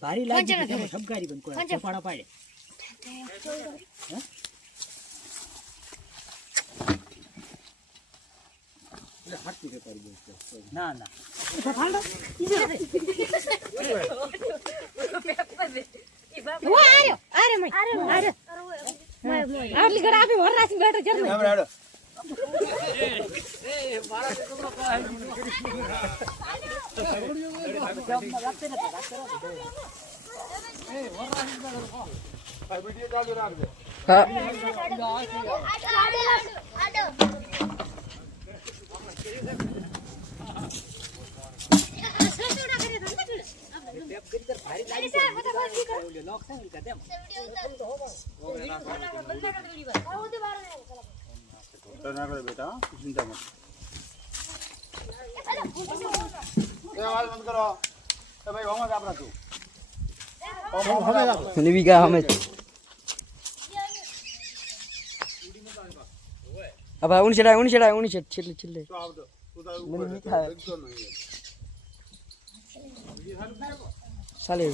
ભારી લાગી સબકારી બંધ કરે પાડા પાડે ના ના આટલી ઘડા આપી વરરાસી બેઠો જર बेटा चिंता मत आवाज बंद करो तो भाई होमवर्क आप रखो सुनी भी क्या हमें अब उन चिल्ले चिल्ले मैंने नहीं खाया साले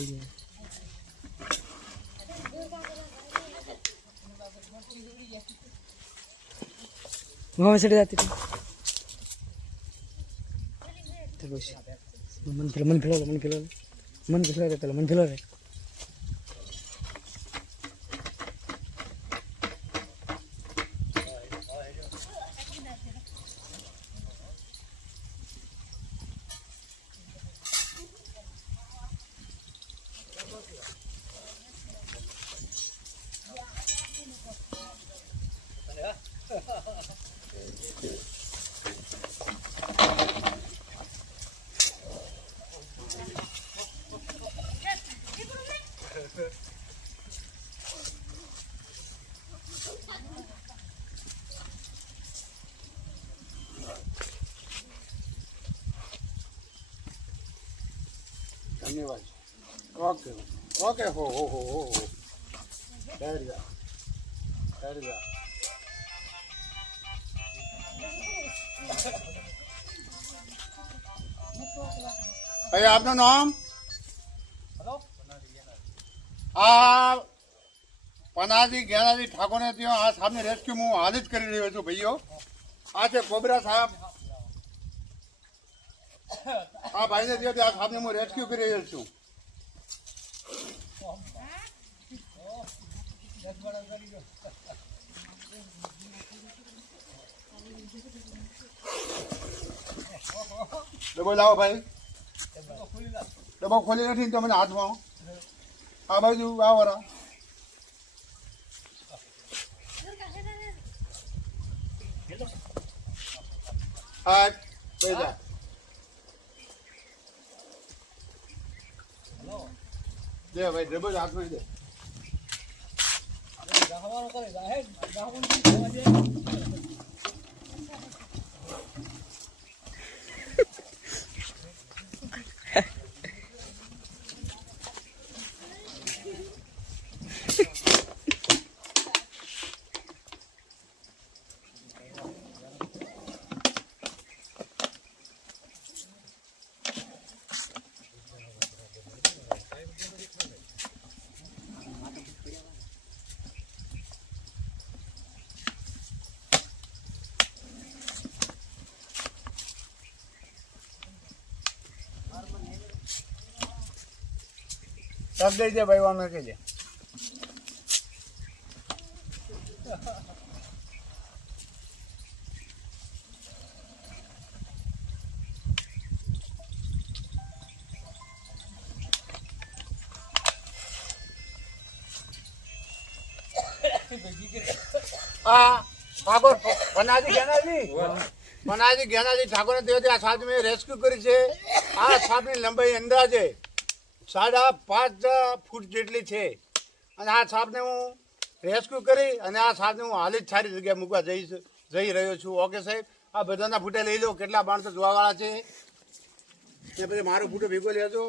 वहाँ से जाती थी मन फिलो रे धन्यवाद ओके ओके हो ठहर जा भाई आपનું નામ આ પનાજી જ્ઞાનાજી ઠાકોરને ત્યાં આ સામે રેસ્ક્યુ હું હાલ જ કરી રહ્યો છું ભાઈઓ આ છે કોબરા સાહેબ આ ભાઈને ત્યાં આ સાહેબને હું રેસ્ક્યુ કરી રહ્યો છું ડબ્બો લાવો ભાઈ ડબ્બો ખોલી નથી તો મને હાથમાં આ બાજુ આવરા હા પૈસા દે ભાઈ ડબ્બો હાથમાં દે सब दे दे भाई वहाँ के लिए हाँ ठाकुर बना दी क्या ना जी પનાજી જ્ઞાનાજી ઠાકોરને ત્યાંથી આ સાપ મેં રેસ્ક્યુ કરી છે. આ સાપની લંબાઈ અંદાજે 5.5 ફૂટ જેટલી છે. અને આ સાપને હું રેસ્ક્યુ કરી અને આ સાપને હું હાલ જ સારી જગ્યાએ મૂકવા જઈ રહ્યો છું. ઓકે સાહેબ, આ બધાના ફૂટે લઈ લો. કેટલા માણસો જોવાવાળા છે એ પછી મારો ફૂટો ભેગો લેજો.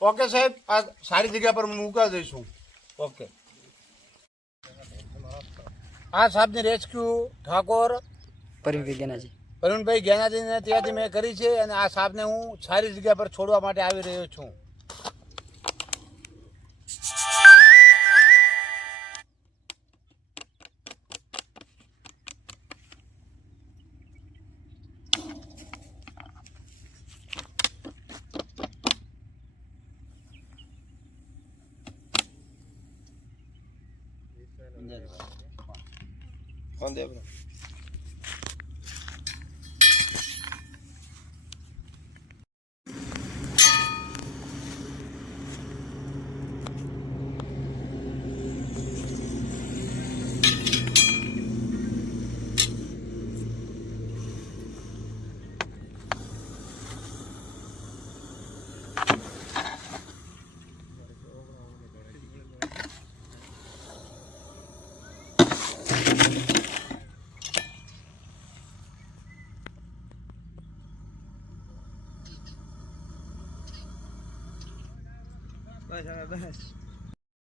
ઓકે સાહેબ, આ સારી જગ્યા પર મૂકવા દઈશું. ઓકે. આ સાપની રેસ્ક્યુ ઠાકોર પ્રવીણભાઈ જ્ઞાનાજીને ત્યાંથી મેં કરી છે અને આ સાપને હું સારી જગ્યા પર છોડવા માટે આવી રહ્યો છું.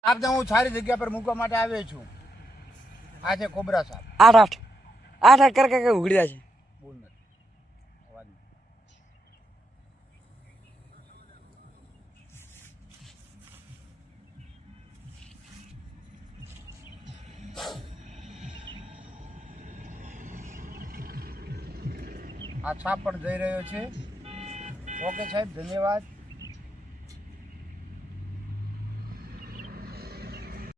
સાપને હું સારી જગ્યા પર મૂકવા માટે આવ્યો છું. આ છે કોબરા સાપ. 8 કર ઉઘડ્યા છે. બોલ નથી અવાજ નથી. આ સાપ પણ જઈ રહ્યો છે. ઓકે સાહેબ, ધન્યવાદ.